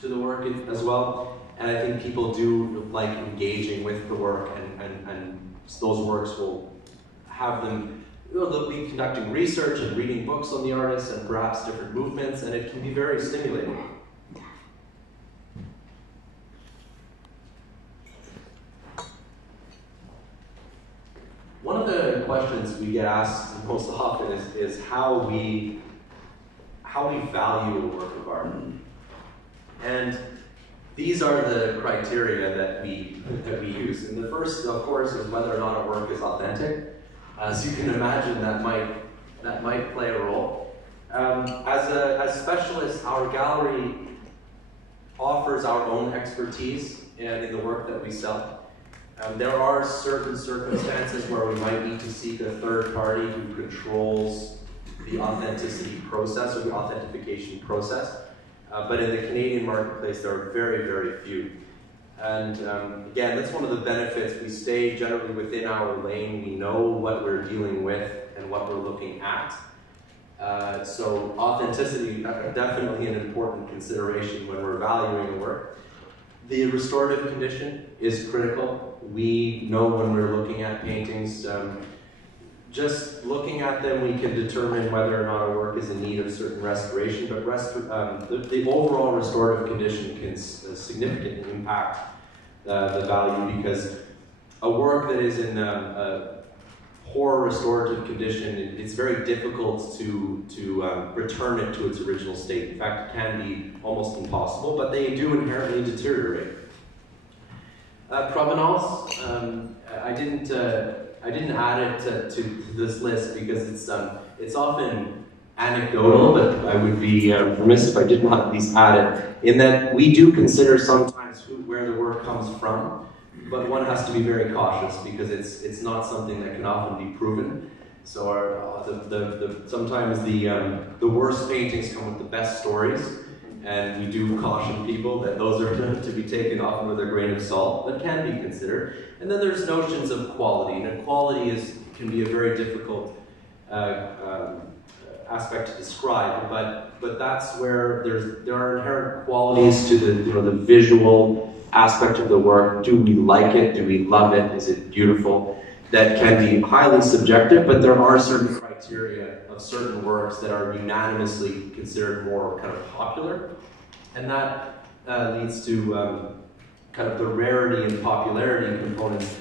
to the work as well. And I think people do like engaging with the work, and those works will have them, they'll be conducting research and reading books on the artists and perhaps different movements, and it can be very stimulating. One of the questions we get asked most often is how we value a work of art. And these are the criteria that we use. And the first, of course, is whether or not a work is authentic. As you can imagine, that might play a role. As specialists, our gallery offers our own expertise in the work that we sell. There are certain circumstances where we might need to seek a third party who controls the authenticity process or the authentication process. But in the Canadian marketplace, there are very, very few. And again, that's one of the benefits. We stay generally within our lane. We know what we're dealing with and what we're looking at. So authenticity, definitely an important consideration when we're valuing the work. The restorative condition is critical. We know when we're looking at paintings, just looking at them, we can determine whether or not a work is in need of certain restoration, but the overall restorative condition can significantly impact the value, because a work that is in a poor restorative condition, it's very difficult to return it to its original state. In fact, it can be almost impossible, but they do inherently deteriorate. Provenance, I didn't add it to this list because it's often anecdotal, but I would be remiss if I did not at least add it, in that we do consider sometimes where the work comes from, but one has to be very cautious because it's not something that can often be proven. So sometimes the worst paintings come with the best stories, and we do caution people that those are to be taken often with a grain of salt, but can be considered. And then there's notions of quality, and quality can be a very difficult aspect to describe, but that's where there are inherent qualities to the visual aspect of the work. Do we like it? Do we love it? Is it beautiful? That can be highly subjective, but there are certain criteria of certain works that are unanimously considered more kind of popular, and that leads to kind of the rarity and popularity components.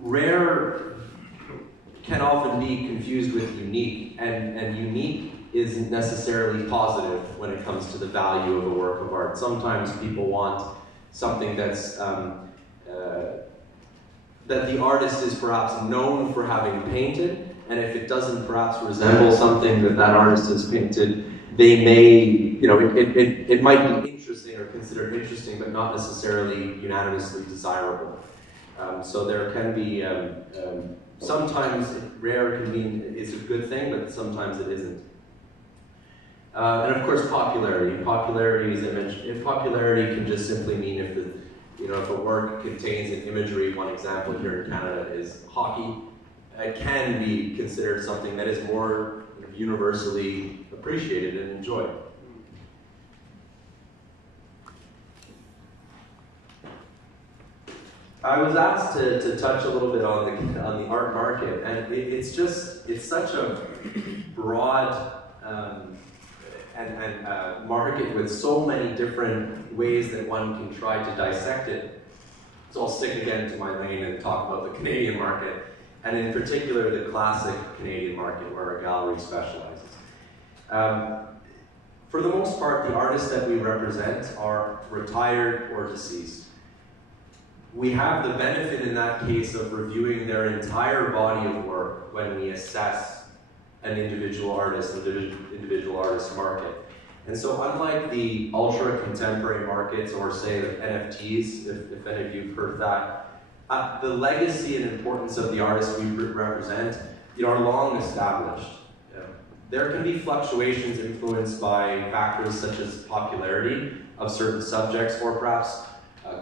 Rare can often be confused with unique, and unique isn't necessarily positive when it comes to the value of a work of art. Sometimes people want something that's that the artist is perhaps known for having painted, and if it doesn't perhaps resemble something that artist has painted, they may, it might be interesting or considered interesting, but not necessarily unanimously desirable. So there can be, sometimes rare can mean it's a good thing, but sometimes it isn't. And of course, popularity. Popularity, as I mentioned, popularity can just simply mean if a work contains an imagery. One example here in Canada is hockey. It can be considered something that is more universally appreciated and enjoyed. I was asked to touch a little bit on the art market, and it's such a broad market with so many different ways that one can try to dissect it. So I'll stick again to my lane and talk about the Canadian market, and in particular the classic Canadian market where our gallery specializes. For the most part, the artists that we represent are retired or deceased. We have the benefit in that case of reviewing their entire body of work when we assess an individual artist, individual artist market. And so unlike the ultra-contemporary markets, or say the NFTs, if any of you have heard that, the legacy and importance of the artists we represent are long established. There can be fluctuations influenced by factors such as popularity of certain subjects, or perhaps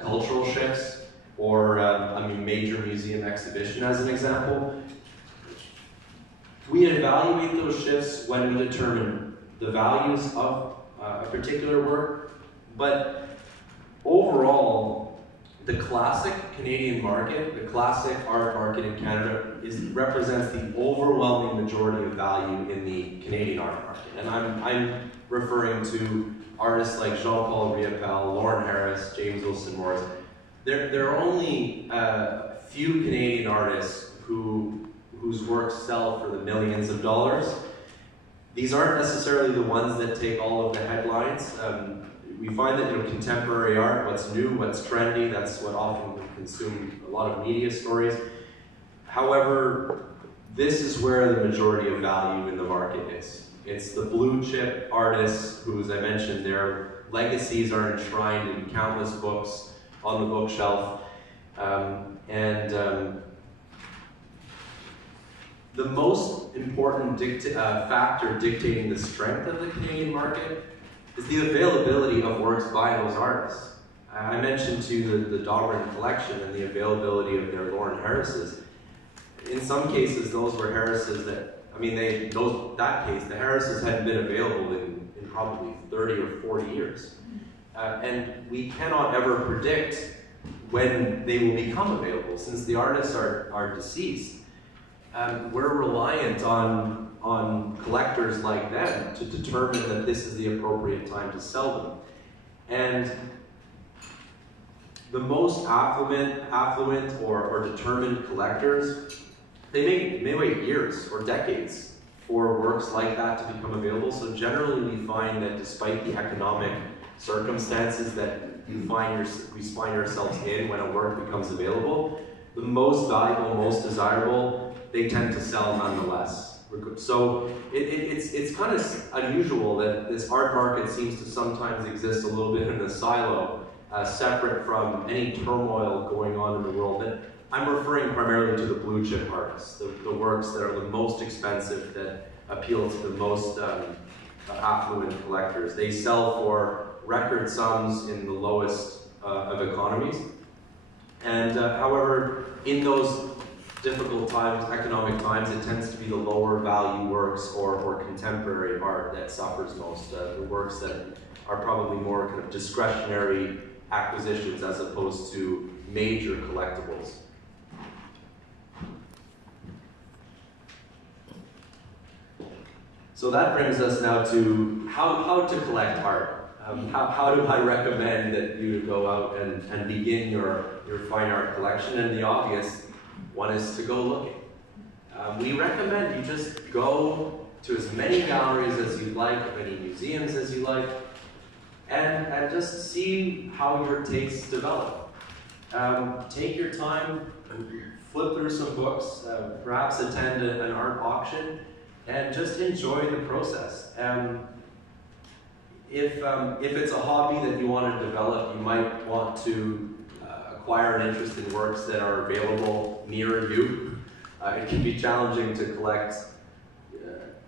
cultural shifts, or a major museum exhibition as an example. We evaluate those shifts when we determine the values of a particular work, but overall, the classic Canadian market, the classic art market in Canada, represents the overwhelming majority of value in the Canadian art market. And I'm referring to artists like Jean-Paul Riopelle, Lauren Harris, James Wilson Morris. There are only a few Canadian artists whose works sell for the millions of dollars. These aren't necessarily the ones that take all of the headlines. We find that contemporary art, what's new, what's trendy, that's what often we consume a lot of media stories. However, this is where the majority of value in the market is. It's the blue chip artists who, as I mentioned, their legacies are enshrined in countless books on the bookshelf. The most important factor dictating the strength of the Canadian market is the availability of works by those artists. I mentioned to you the Dobrin collection and the availability of their Lauren Harrises. In some cases, those were Harrises that, that case, the Harrises hadn't been available in probably 30 or 40 years. And we cannot ever predict when they will become available, since the artists are deceased. We're reliant on collectors like them to determine that this is the appropriate time to sell them. And the most affluent or determined collectors, they may wait years or decades for works like that to become available. So generally we find that despite the economic circumstances that we find ourselves in when a work becomes available, the most valuable, most desirable, they tend to sell nonetheless. So it's kind of unusual that this art market seems to sometimes exist a little bit in a silo, separate from any turmoil going on in the world. And I'm referring primarily to the blue chip artists, the works that are the most expensive, that appeal to the most affluent collectors. They sell for record sums in the lowest of economies. And however, in those difficult times, economic times, it tends to be the lower value works or contemporary art that suffers most. The works that are probably more kind of discretionary acquisitions as opposed to major collectibles. So that brings us now to how to collect art. How do I recommend that you go out and begin your fine art collection? And the obvious one is to go looking. We recommend you just go to as many galleries as you'd like, as many museums as you like, and just see how your tastes develop. Take your time, flip through some books, perhaps attend an art auction, and just enjoy the process. If it's a hobby that you want to develop, you might want to acquire an interest in works that are available near you. It can be challenging to collect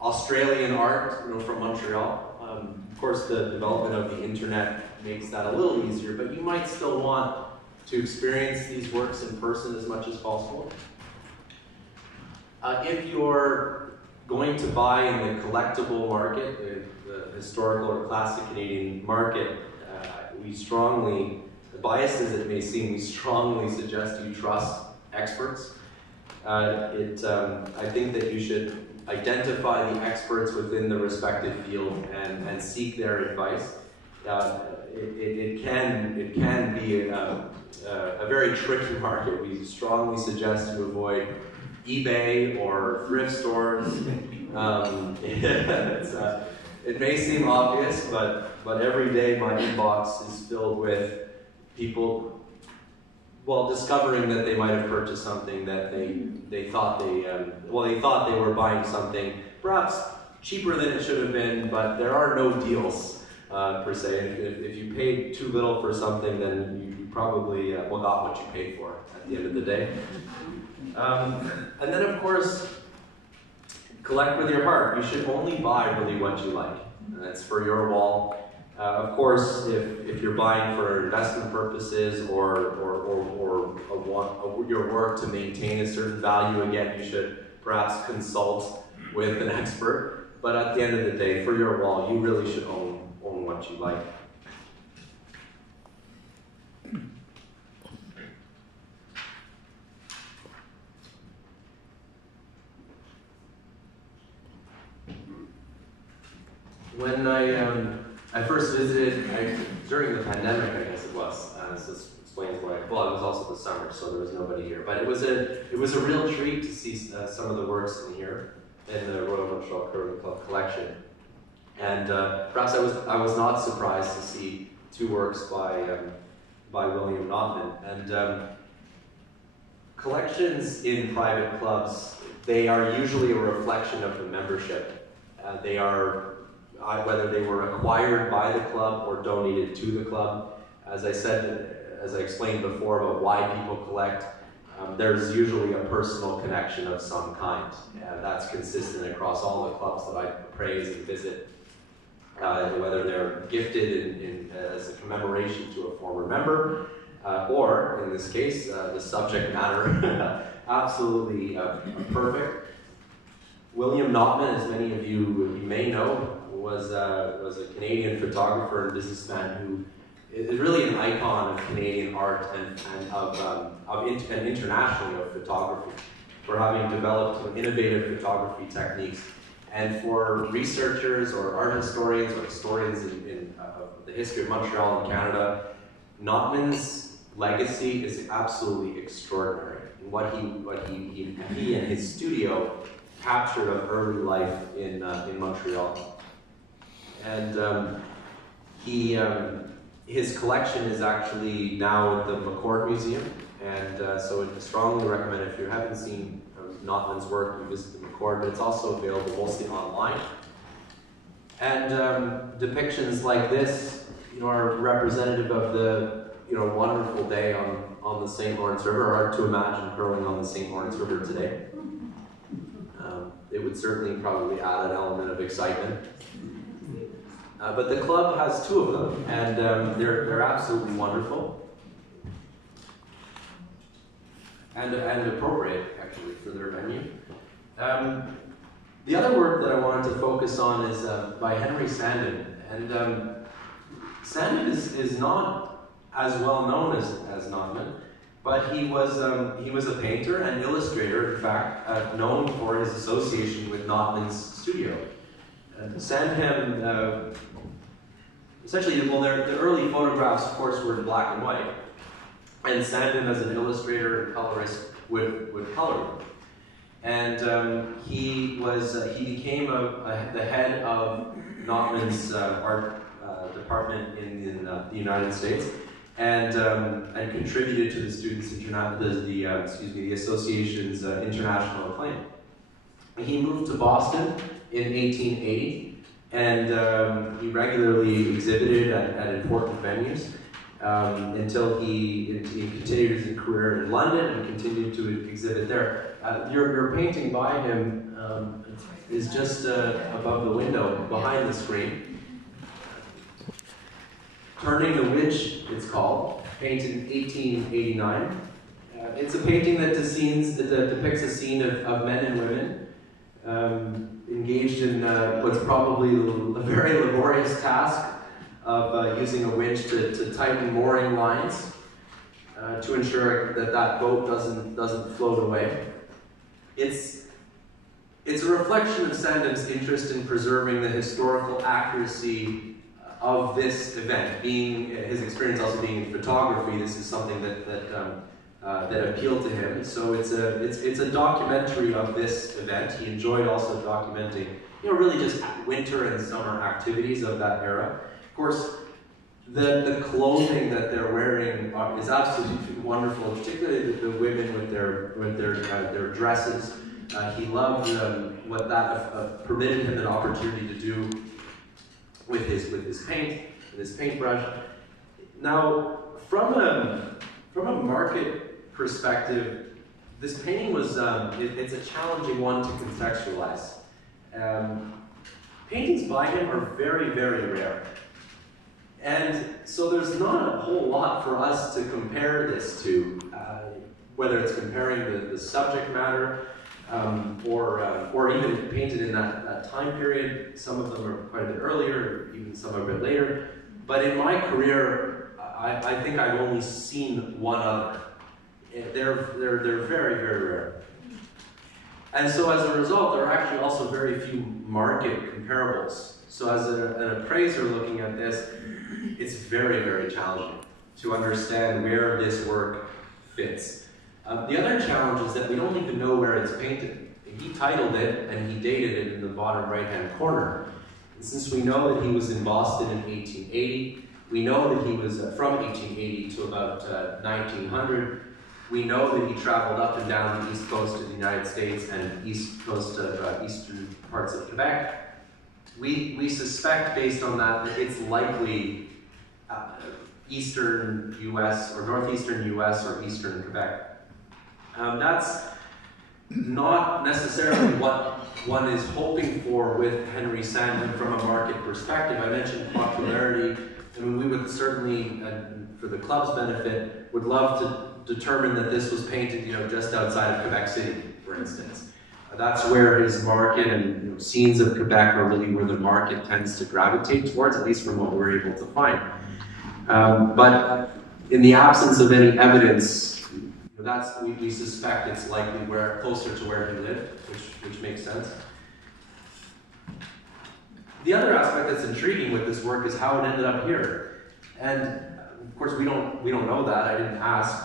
Australian art, from Montreal. Of course, the development of the internet makes that a little easier, but you might still want to experience these works in person as much as possible. If you're going to buy in the collectible market, the historical or classic Canadian market, biased as it may seem, we strongly suggest you trust experts. I think that you should identify the experts within the respective field and seek their advice. It can be a very tricky market. We strongly suggest you avoid eBay or thrift stores. It may seem obvious, but every day my inbox is filled with people, discovering that they might have purchased something that they thought they were buying something perhaps cheaper than it should have been, but there are no deals per se. If you paid too little for something, then you probably got what you paid for at the end of the day. And then, of course, collect with your heart. You should only buy really what you like. That's for your wall. Of course, if you're buying for investment purposes or want your work to maintain a certain value, again, you should perhaps consult with an expert. But at the end of the day, for your wall, you really should own what what you like. When I first visited, during the pandemic, I guess it was, this explains why, well, it was also the summer, so there was nobody here, but it was a real treat to see some of the works in here, in the Royal Montreal Curling Club collection. And perhaps I was not surprised to see two works by William Notman. And collections in private clubs, they are usually a reflection of the membership. They are, whether they were acquired by the club or donated to the club. As I said, as I explained before about why people collect, there's usually a personal connection of some kind. That's consistent across all the clubs that I praise and visit. Whether they're gifted as a commemoration to a former member, or in this case, the subject matter, absolutely perfect. William Notman, as many of you may know, was a Canadian photographer and businessman who is really an icon of Canadian art and internationally of photography, for having developed innovative photography techniques. And for researchers or art historians or historians in the history of Montreal and Canada, Notman's legacy is absolutely extraordinary. And what he and his studio captured of early life in Montreal. And his collection is actually now at the McCord Museum. And so I strongly recommend, if you haven't seen Notman's work, you visit the McCord, but it's also available mostly online. And depictions like this, are representative of the, wonderful day on the St. Lawrence River. Hard to imagine curling on the St. Lawrence River today. It would certainly probably add an element of excitement. But the club has two of them, and they're absolutely wonderful. And appropriate, actually, for their venue. The other work that I wanted to focus on is by Henry Sandin. And Sandin is not as well known as Notman, but he was a painter and illustrator, in fact, known for his association with Notman's studio. Sandham, essentially, well, the early photographs, of course, were in black and white. And Sandham, as an illustrator and colorist, would color them. And he became the head of Notman's art department in the United States, and contributed to the students' the association's international acclaim. He moved to Boston in 1880, and he regularly exhibited at important venues. Until he continued his career in London and continued to exhibit there. Your painting by him is just above the window, behind the screen. Turning the Witch, it's called, painted in 1889. It's a painting that depicts a scene of men and women engaged in what's probably a very laborious task of using a winch to tighten mooring lines to ensure that boat doesn't float away. It's a reflection of Sandham's interest in preserving the historical accuracy of this event. Being his experience also being in photography, this is something that appealed to him. So it's a documentary of this event. He enjoyed also documenting, really just winter and summer activities of that era. Of course, the clothing that they're wearing is absolutely wonderful, particularly the women with their dresses. He loved what that permitted him an opportunity to do with his paintbrush. Now, from a market perspective, this painting was it's a challenging one to contextualize. Paintings by him are very, very rare. And so there's not a whole lot for us to compare this to, whether it's comparing the subject matter or even painted in that time period. Some of them are quite a bit earlier, even some are a bit later. But in my career, I think I've only seen one other. They're very, very rare. And so as a result, there are actually also very few market comparables. So as an appraiser looking at this, it's very, very challenging to understand where this work fits. The other challenge is that we don't even know where it's painted. He titled it and he dated it in the bottom right-hand corner. And since we know that he was in Boston in 1880, we know that he was from 1880 to about 1900. We know that he traveled up and down the east coast of the United States and east coast of eastern parts of Quebec. We suspect, based on that it's likely eastern US or northeastern US or eastern Quebec. That's not necessarily what one is hoping for with Henry Sandman from a market perspective. I mentioned popularity, and we would certainly, for the club's benefit, would love to determine that this was painted, just outside of Quebec City, for instance. That's where his market and scenes of Quebec are really where the market tends to gravitate towards, at least from what we're able to find. But in the absence of any evidence, we suspect it's likely closer to where he lived, which makes sense. The other aspect that's intriguing with this work is how it ended up here. And of course we don't know that, I didn't ask,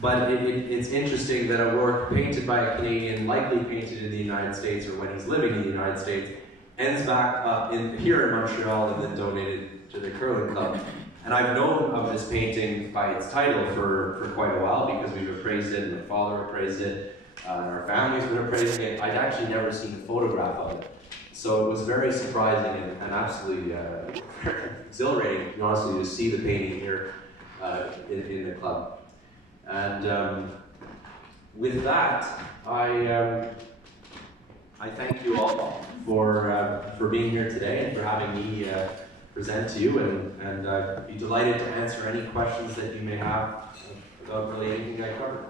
but it's interesting that a work painted by a Canadian, likely painted in the United States or when he's living in the United States, ends back up here in Montreal and then donated to the curling club. And I've known of this painting by its title for quite a while because we've appraised it, and my father appraised it, and our family's been appraising it. I'd actually never seen a photograph of it. So it was very surprising and absolutely exhilarating, to be honest with you, to see the painting here in the club. And with that, I thank you all for being here today and for having me present to you, and I'd be delighted to answer any questions that you may have about really anything I covered.